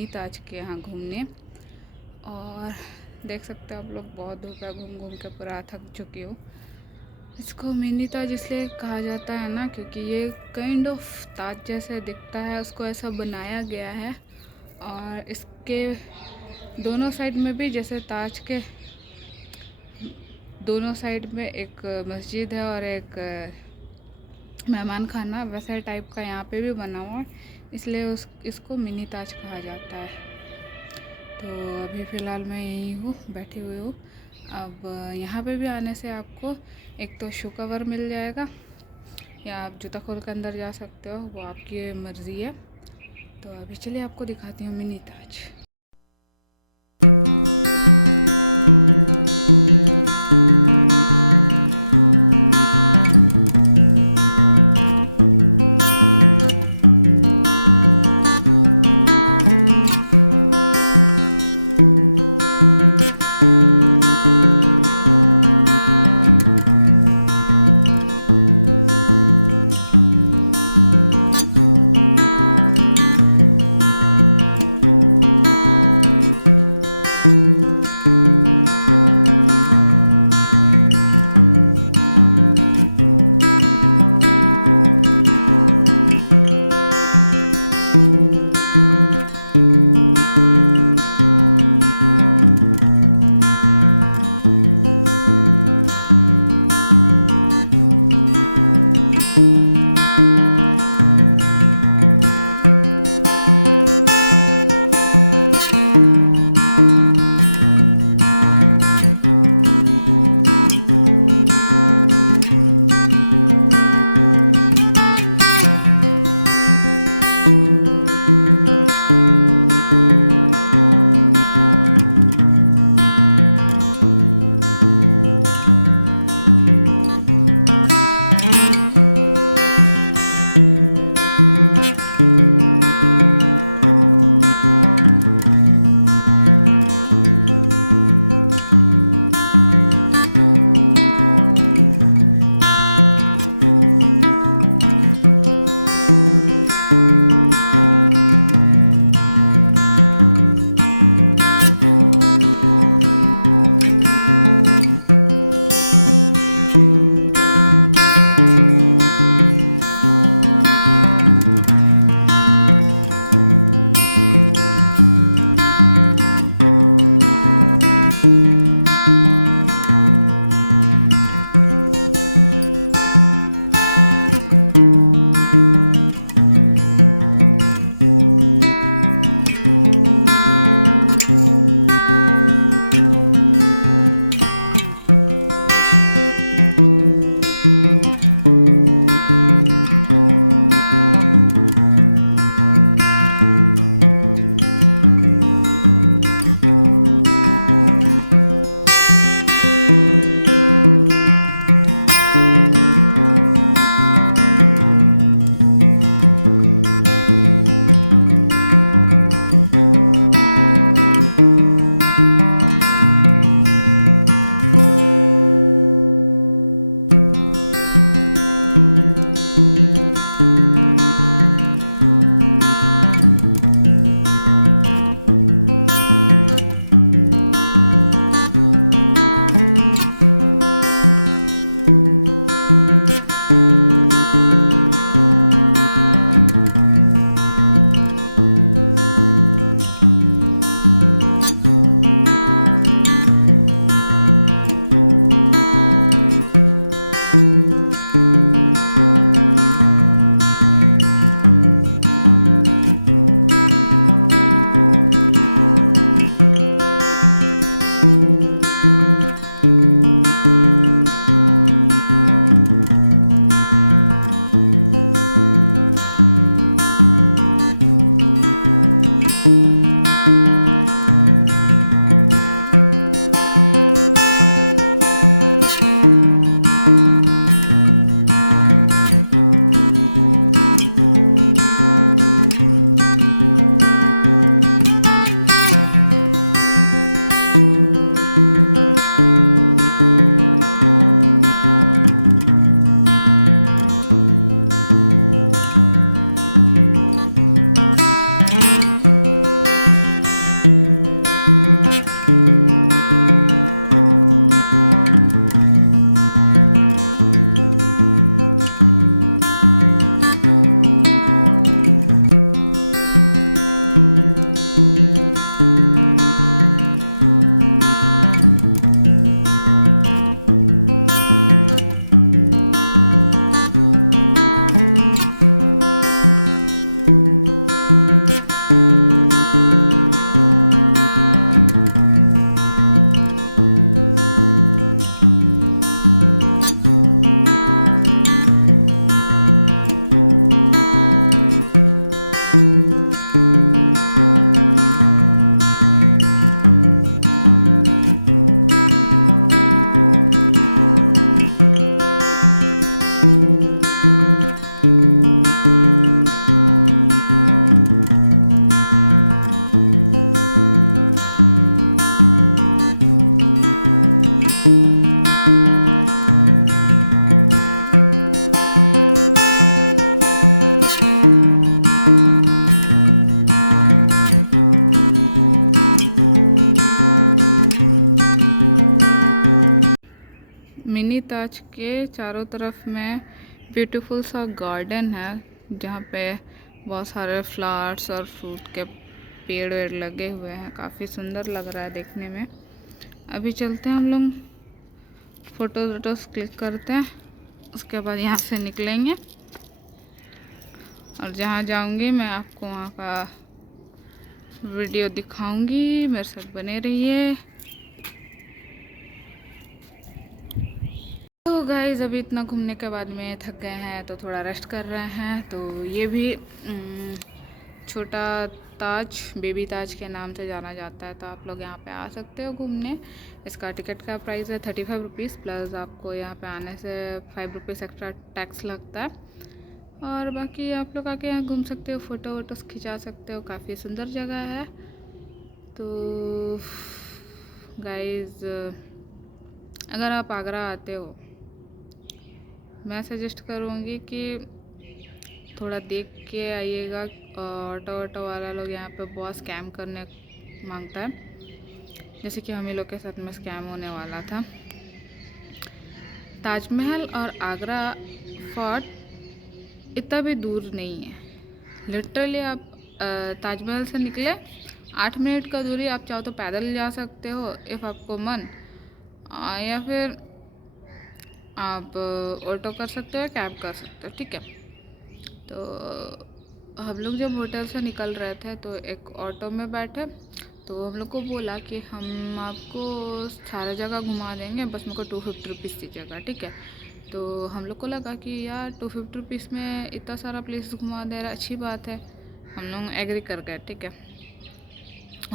Mini ताज के यहाँ घूमने। और देख सकते हो आप लोग, बहुत धूप है, घूम घूम के पूरा थक चुकी हो। इसको मिनी ताज इसलिए कहा जाता है ना, क्योंकि ये काइंड ऑफ ताज जैसे दिखता है, उसको ऐसा बनाया गया है। और इसके दोनों साइड में भी, जैसे ताज के दोनों साइड में एक मस्जिद है और एक मेहमान खाना, वैसे टाइप का यहाँ पे भी बना हुआ है, इसलिए इसको मिनी ताज कहा जाता है। तो अभी फ़िलहाल मैं यहीं हूँ, बैठी हुई हूँ। अब यहाँ पे भी आने से आपको एक तो शू कवर मिल जाएगा, या आप जूता खोल कर अंदर जा सकते हो, वो आपकी मर्ज़ी है। तो अभी चलिए आपको दिखाती हूँ मिनी ताज। मिनी ताज के चारों तरफ में ब्यूटीफुल सा गार्डन है जहाँ पे बहुत सारे फ्लावर्स और फ्रूट के पेड़ वेड़ लगे हुए हैं। काफ़ी सुंदर लग रहा है देखने में। अभी चलते हैं हम लोग फ़ोटोज़ क्लिक करते हैं, उसके बाद यहाँ से निकलेंगे और जहाँ जाऊँगी मैं आपको वहाँ का वीडियो दिखाऊँगी। मेरे साथ बने रहिए। तो गाइस अभी इतना घूमने के बाद में थक गए हैं तो थोड़ा रेस्ट कर रहे हैं। तो ये भी छोटा ताज, बेबी ताज के नाम से जाना जाता है। तो आप लोग यहाँ पे आ सकते हो घूमने। इसका टिकट का प्राइस है 35 रुपीज़, प्लस आपको यहाँ पे आने से 5 रुपीज़ एक्स्ट्रा टैक्स लगता है। और बाकी आप लोग आके यहाँ घूम सकते हो, फ़ोटो वोटोस खिंचा सकते हो। काफ़ी सुंदर जगह है। तो गाइस अगर आप आगरा आते हो, मैं सजेस्ट करूँगी कि थोड़ा देख के आइएगा। ऑटो वाला लोग यहाँ पे बहुत स्कैम करने मांगता है, जैसे कि हम ही लोग के साथ में स्कैम होने वाला था। ताजमहल और आगरा फोर्ट इतना भी दूर नहीं है। लिटरली आप ताजमहल से निकले 8 मिनट का दूरी, आप चाहो तो पैदल जा सकते हो इफ़ आपको मन, या फिर आप ऑटो कर सकते हो, कैब कर सकते हो, ठीक है। तो हम लोग जब होटल से निकल रहे थे तो एक ऑटो में बैठे, तो हम लोग को बोला कि हम आपको सारा जगह घुमा देंगे, बस मेरे को 250 रुपीज़ दीजिएगा, ठीक है। तो हम लोग को लगा कि यार 250 रुपीज़ में इतना सारा प्लेस घुमा दे रहा है, अच्छी बात है। हम लोग एग्री कर गए, ठीक है।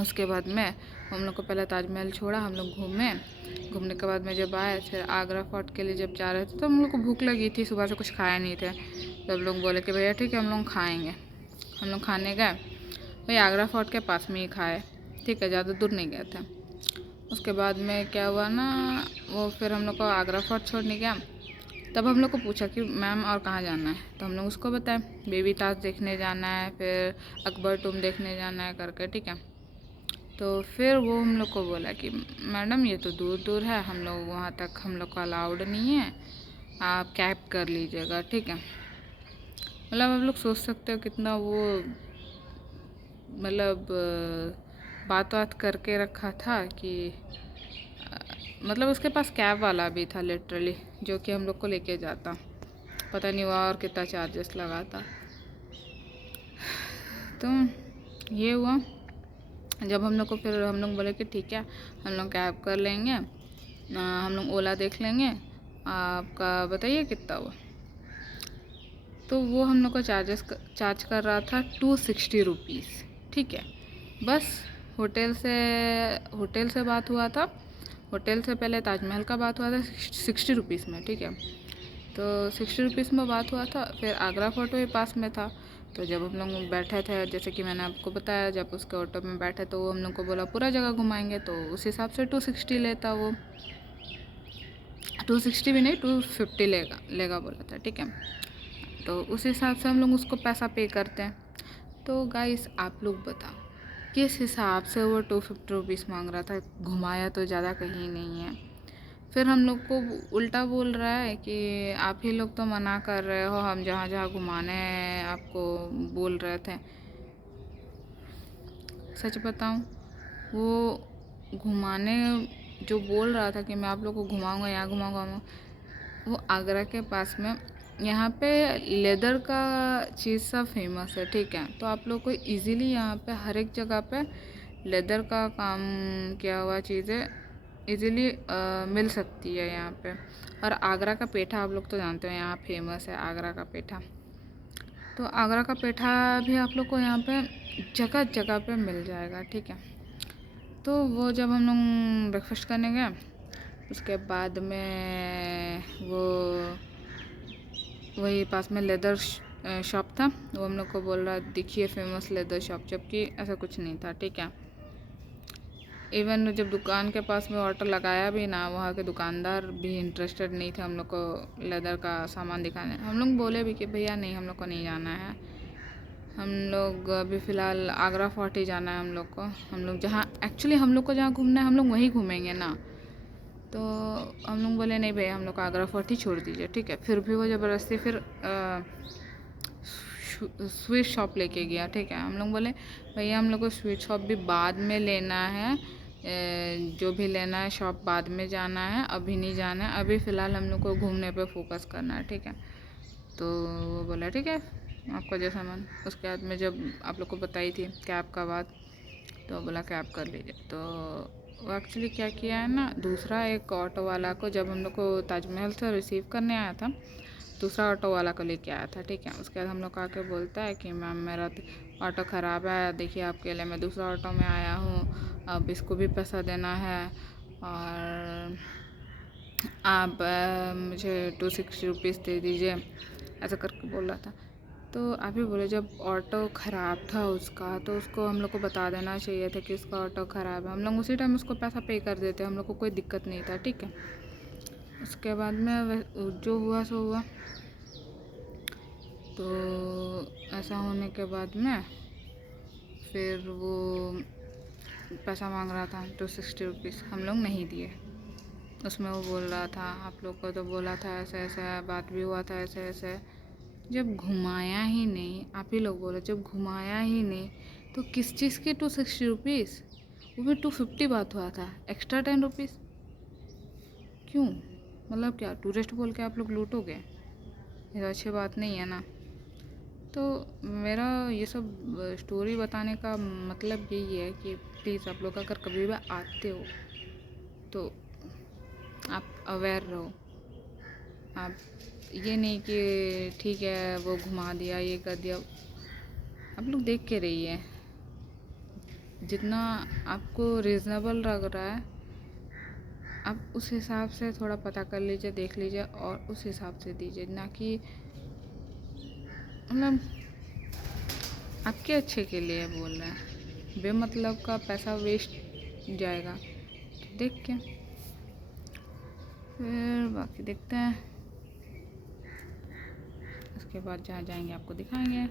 उसके बाद में हम लोग को पहले ताजमहल छोड़ा, हम लोग घूमने के बाद में जब आए, फिर आगरा फोर्ट के लिए जब जा रहे थे तो हम लोग को भूख लगी थी, सुबह से कुछ खाया नहीं थे। तो हम लोग बोले कि भैया ठीक है हम लोग खाएंगे। हम लोग खाने गए, भाई आगरा फोर्ट के पास में ही खाए, ठीक है, ज़्यादा दूर नहीं गए थे। उसके बाद में क्या हुआ ना, वो फिर हम लोग को आगरा फोर्ट छोड़ने गया। तब हम लोग को पूछा कि मैम और कहाँ जाना है, तो हम लोग उसको बताए बेबी ताज देखने जाना है, फिर अकबर टूम देखने जाना है करके, ठीक है। तो फिर वो हम लोग को बोला कि मैडम ये तो दूर दूर है, हम लोग वहाँ तक हम लोग को अलाउड नहीं है, आप कैब कर लीजिएगा, ठीक है। मतलब आप लोग सोच सकते हो कितना वो मतलब बात करके रखा था कि मतलब उसके पास कैब वाला भी था लिटरली, जो कि हम लोग को लेके जाता। पता नहीं हुआ और कितना चार्जेस लगाता। तो ये हुआ जब हम लोग को, फिर हम लोग बोले कि ठीक है हम लोग कैब कर लेंगे, हम लोग ओला देख लेंगे, आपका बताइए कितना हुआ। तो वो हम लोग को चार्ज कर रहा था 260 रुपीज़, ठीक है। बस होटल से बात हुआ था, होटल से पहले ताजमहल का बात हुआ था 60 रुपीज़ में, ठीक है। तो 60 रुपीज़ में बात हुआ था। फिर आगरा फोर्ट भी पास में था। तो जब हम लोग बैठे थे, जैसे कि मैंने आपको बताया, जब उसके ऑटो में बैठे तो वो हम लोग को बोला पूरा जगह घुमाएंगे, तो उस हिसाब से 260 लेता। वो 260 भी नहीं 250 लेगा बोला था, ठीक है। तो उस हिसाब से हम लोग उसको पैसा पे करते हैं। तो गाइस आप लोग बताओ किस हिसाब से वो 250 रुपीज़ मांग रहा था, घुमाया तो ज़्यादा कहीं नहीं है। फिर हम लोग को उल्टा बोल रहा है कि आप ही लोग तो मना कर रहे हो, हम जहाँ जहाँ घुमाने आपको बोल रहे थे। सच बताऊँ, वो घुमाने जो बोल रहा था कि मैं आप लोग को घुमाऊँगा, यहाँ घुमाऊँगा, वो आगरा के पास में यहाँ पे लेदर का चीज़ सब फेमस है, ठीक है। तो आप लोग को इजीली यहाँ पे हर एक जगह पे लेदर का काम किया हुआ चीज़ें इजीली मिल सकती है यहाँ पे। और आगरा का पेठा आप लोग तो जानते हो, यहाँ फेमस है आगरा का पेठा। तो आगरा का पेठा भी आप लोग को यहाँ पे जगह जगह पे मिल जाएगा, ठीक है। तो वो जब हम लोग ब्रेकफास्ट करने गए, उसके बाद में वो वही पास में लेदर शॉप था, वो हम लोग को बोल रहा दिखिए फेमस लेदर शॉप, जबकि ऐसा कुछ नहीं था, ठीक है। इवन जब दुकान के पास में ऑटो लगाया भी ना, वहाँ के दुकानदार भी इंटरेस्टेड नहीं थे हम लोग को लेदर का सामान दिखाने। हम लोग बोले भी कि भैया नहीं, हम लोग को नहीं जाना है, हम लोग अभी फ़िलहाल आगरा फोर्ट ही जाना है हम लोग को। हम लोग जहाँ एक्चुअली हम लोग को जहाँ घूमना है हम लोग वहीं घूमेंगे ना। तो हम लोग बोले नहीं भैया, हम लोग को आगरा फोर्ट ही छोड़ दीजिए, ठीक है। फिर भी वो ज़बरदस्ती फिर स्वीट शॉप लेके गया, ठीक है। हम लोग बोले भैया हम लोग को स्वीट शॉप भी बाद में लेना है, जो भी लेना है शॉप बाद में जाना है, अभी नहीं जाना है, अभी फ़िलहाल हम लोग को घूमने पे फोकस करना है, ठीक है। तो वो बोला ठीक है, आपका जैसा मन। उसके बाद में जब आप लोग को बताई थी कैब का बात, तो बोला कैब कर लीजिए। तो वो एक्चुअली क्या किया है ना, दूसरा एक ऑटो वाला को जब हम लोग को ताजमहल से रिसीव करने आया था, दूसरा ऑटो वाला को लेके आया था, ठीक है। उसके बाद हम लोग को आके बोलता है कि मैम मेरा ऑटो ख़राब है, देखिए आपके लिए मैं दूसरा ऑटो में आया हूँ, अब इसको भी पैसा देना है और आप मुझे 260 रुपीज़ दे दीजिए, ऐसा करके बोल रहा था। तो आप ही बोले जब ऑटो ख़राब था उसका, तो उसको हम लोग को बता देना चाहिए था कि उसका ऑटो ख़राब है, हम लोग उसी टाइम उसको पैसा पे कर देते, हम लोग को कोई दिक्कत नहीं था, ठीक है। उसके बाद में जो हुआ सो हुआ। तो ऐसा होने के बाद में फिर वो पैसा मांग रहा था 260 रुपीज़, हम लोग नहीं दिए। उसमें वो बोल रहा था आप लोग को तो बोला था ऐसा ऐसा, बात भी हुआ था ऐसे ऐसे। जब घुमाया ही नहीं, आप ही लोग बोलो, जब घुमाया ही नहीं तो किस चीज़ के 260 रुपीज़, वो भी 250 बात हुआ था, एक्स्ट्रा 10 रुपीज़ क्यों? मतलब क्या टूरिस्ट बोल के आप लोग लूटोगे? ये तो अच्छी बात नहीं है ना। तो मेरा ये सब स्टोरी बताने का मतलब भी ये है कि प्लीज़ आप लोग अगर कभी भी आते हो तो आप अवेयर रहो। आप ये नहीं कि ठीक है वो घुमा दिया, ये कर दिया, आप लोग देख के रहिए। जितना आपको रीज़नेबल लग रहा है आप उस हिसाब से थोड़ा पता कर लीजिए, देख लीजिए और उस हिसाब से दीजिए, ना कि मतलब आपके अच्छे के लिए बोल रहे हैं, बेमतलब का पैसा वेस्ट जाएगा देख के। फिर बाकी देखते हैं, उसके बाद जहाँ जाएंगे आपको दिखाएंगे,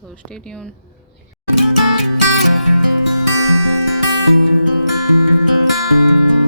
तो स्टे ट्यून।